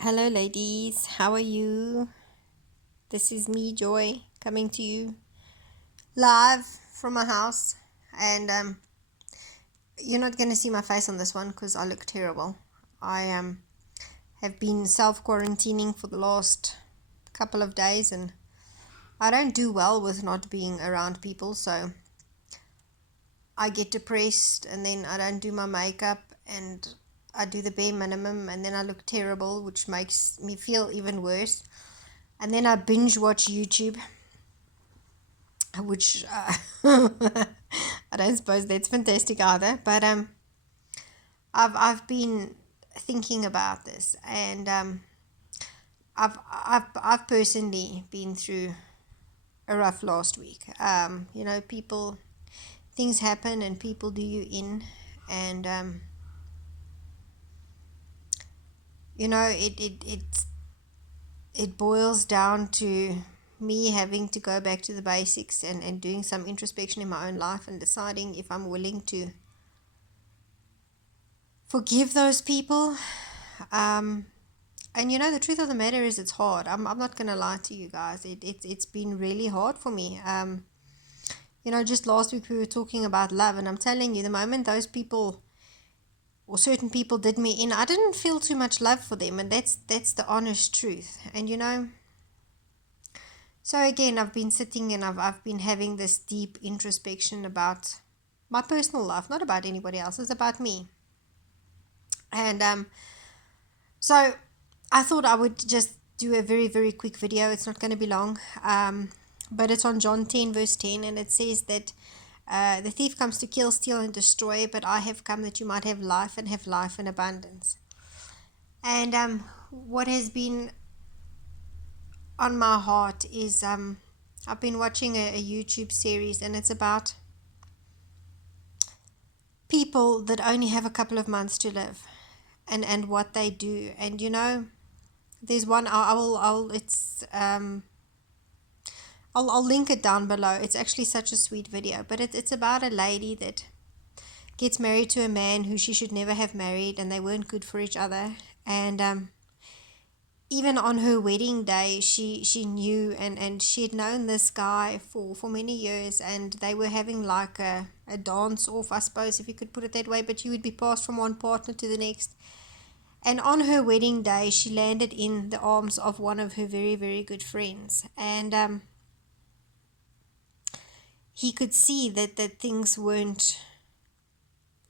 Hello, ladies. How are you? This is me, Joy, coming to you live from my house. And you're not going to see my face on this one because I look terrible. I have been self quarantining for the last couple of days, and I don't do well with not being around people. So I get depressed, and then I don't do my makeup, and I do the bare minimum, and then I look terrible, which makes me feel even worse. And then I binge watch YouTube, which I don't suppose that's fantastic either. But I've been thinking about this, and I've personally been through a rough last week. People, things happen, and people do you in, and it boils down to me having to go back to the basics and doing some introspection in my own life and deciding if I'm willing to forgive those people. Um, and the truth of the matter is it's hard. I'm not going to lie to you guys. It's been really hard for me. Just last week we were talking about love, and I'm telling you, the moment those people or certain people did me in, I didn't feel too much love for them, and that's the honest truth. And so again, I've been sitting and I've been having this deep introspection about my personal life, not about anybody else. It's about me. And so I thought I would just do a very, very quick video. It's not going to be long, but it's on John 10, verse 10, and it says that the thief comes to kill, steal, and destroy, but I have come that you might have life and have life in abundance. And what has been on my heart is I've been watching a YouTube series, and it's about people that only have a couple of months to live, and what they do. And there's one I'll link it down below. It's actually such a sweet video, but it's about a lady that gets married to a man who she should never have married, and they weren't good for each other. And even on her wedding day, she knew, and she had known this guy for many years, and they were having like a dance off, I suppose, if you could put it that way. But you would be passed from one partner to the next. And on her wedding day, she landed in the arms of one of her very, very good friends. And he could see that things weren't,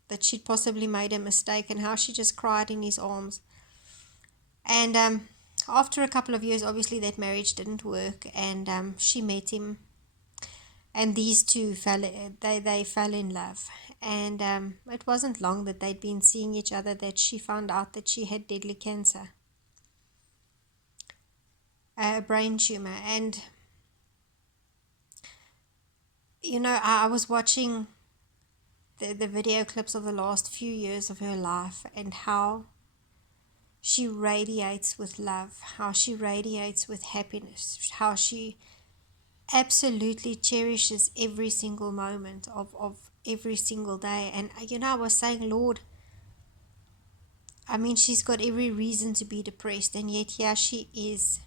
that she'd possibly made a mistake, and how she just cried in his arms. And after a couple of years, obviously that marriage didn't work, and she met him, and these two they fell in love. And it wasn't long that they'd been seeing each other that she found out that she had deadly cancer, a brain tumor. And I was watching the video clips of the last few years of her life, and how she radiates with love, how she radiates with happiness, how she absolutely cherishes every single moment of every single day. And I was saying, Lord, I mean, she's got every reason to be depressed, and yet here she is,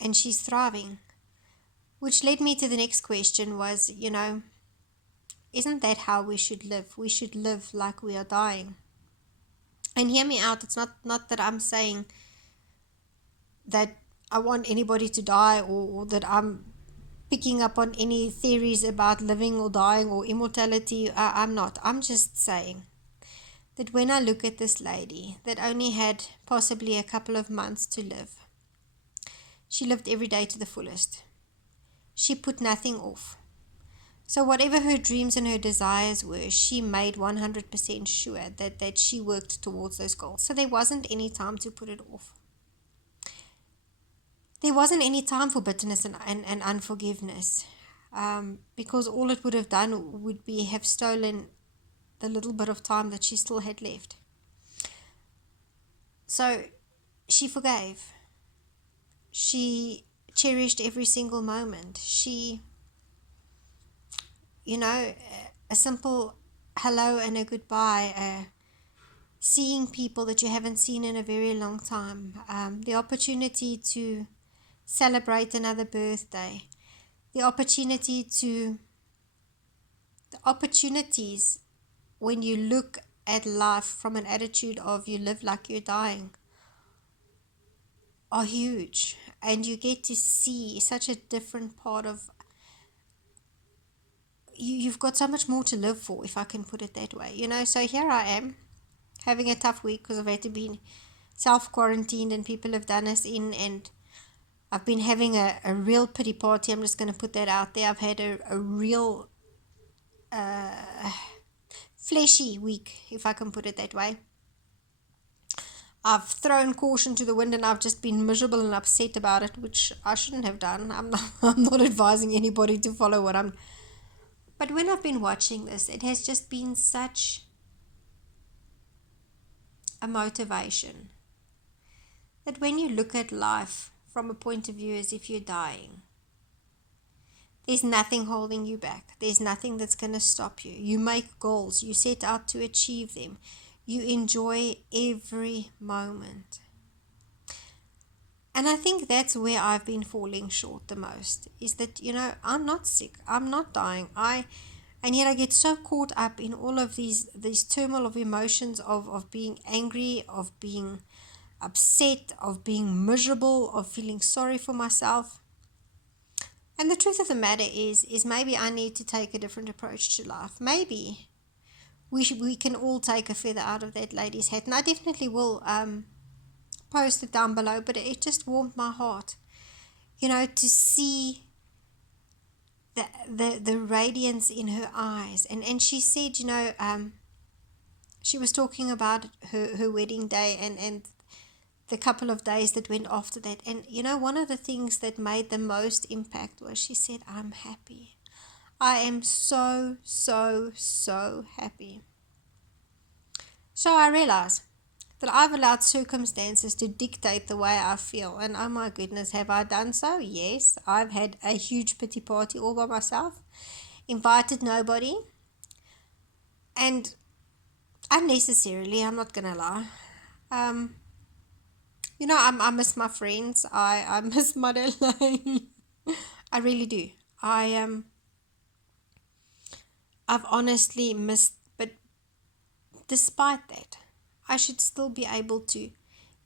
and she's thriving. Which led me to the next question was, isn't that how we should live? We should live like we are dying. And hear me out, it's not that I'm saying that I want anybody to die, or that I'm picking up on any theories about living or dying or immortality. I'm not. I'm just saying that when I look at this lady that only had possibly a couple of months to live, she lived every day to the fullest. She put nothing off. So whatever her dreams and her desires were, she made 100% sure that she worked towards those goals. So there wasn't any time to put it off. There wasn't any time for bitterness and unforgiveness, because all it would have done would be have stolen the little bit of time that she still had left. So she forgave. She cherished every single moment. She, a simple hello and a goodbye, seeing people that you haven't seen in a very long time, the opportunity to celebrate another birthday, the opportunities when you look at life from an attitude of you live like you're dying are huge, and you get to see such a different part of you. You've got so much more to live for, if I can put it that way, so here I am having a tough week because I've had to be self-quarantined and people have done us in, and I've been having a real pity party. I'm just going to put that out there. I've had a real fleshy week, if I can put it that way. I've thrown caution to the wind and I've just been miserable and upset about it, which I shouldn't have done. I'm not advising anybody to follow what I'm... But when I've been watching this, it has just been such a motivation that when you look at life from a point of view as if you're dying, there's nothing holding you back. There's nothing that's going to stop you. You make goals. You set out to achieve them. You enjoy every moment. And I think that's where I've been falling short the most, is that, I'm not sick. I'm not dying. And yet I get so caught up in all of these turmoil of emotions of being angry, of being upset, of being miserable, of feeling sorry for myself. And the truth of the matter is maybe I need to take a different approach to life. Maybe we can all take a feather out of that lady's hat. And I definitely will post it down below, but it just warmed my heart, to see the radiance in her eyes. And she said, she was talking about her wedding day and the couple of days that went after that. And, one of the things that made the most impact was she said, I'm happy. I am so, so, so happy. So I realized that I've allowed circumstances to dictate the way I feel. And oh my goodness, have I done so? Yes, I've had a huge pity party all by myself, invited nobody, and unnecessarily, I'm not going to lie. I miss my friends. I miss Madeleine. I really do. I've honestly missed, but despite that, I should still be able to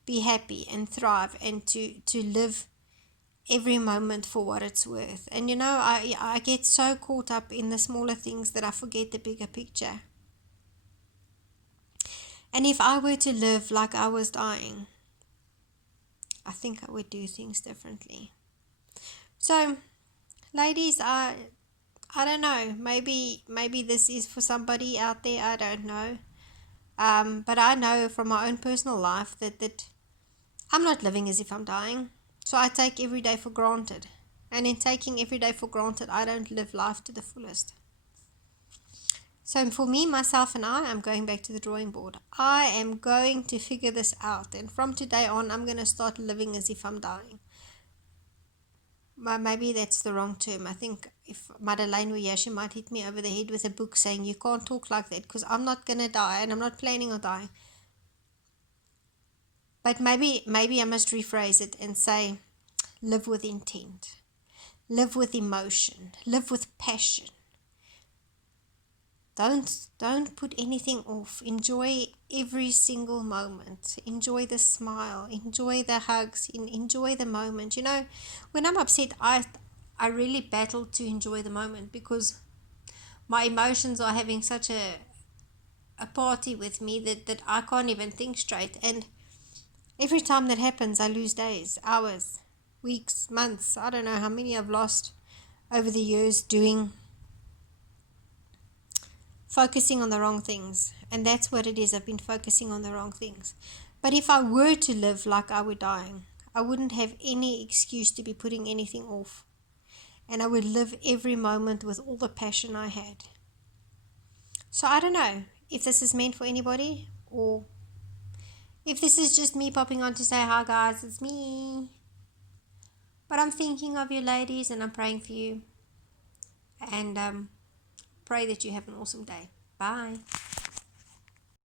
be happy and thrive and to live every moment for what it's worth. And I get so caught up in the smaller things that I forget the bigger picture. And if I were to live like I was dying, I think I would do things differently. So, ladies, I don't know. Maybe this is for somebody out there. I don't know. But I know from my own personal life that I'm not living as if I'm dying. So I take every day for granted. And in taking every day for granted, I don't live life to the fullest. So for me, myself, and I'm going back to the drawing board. I am going to figure this out. And from today on, I'm going to start living as if I'm dying. Maybe that's the wrong term. I think if Madeleine were here, she might hit me over the head with a book saying, you can't talk like that because I'm not going to die and I'm not planning on dying. But maybe I must rephrase it and say, live with intent, live with emotion, live with passion. Don't put anything off. Enjoy every single moment. Enjoy the smile. Enjoy the hugs. Enjoy the moment. When I'm upset, I really battle to enjoy the moment because my emotions are having such a party with me that I can't even think straight. And every time that happens, I lose days, hours, weeks, months. I don't know how many I've lost over the years focusing on the wrong things. And that's what it is. I've been focusing on the wrong things. But if I were to live like I were dying, I wouldn't have any excuse to be putting anything off. And I would live every moment with all the passion I had. So I don't know if this is meant for anybody or if this is just me popping on to say, hi guys, it's me. But I'm thinking of you ladies and I'm praying for you. And pray that you have an awesome day. Bye.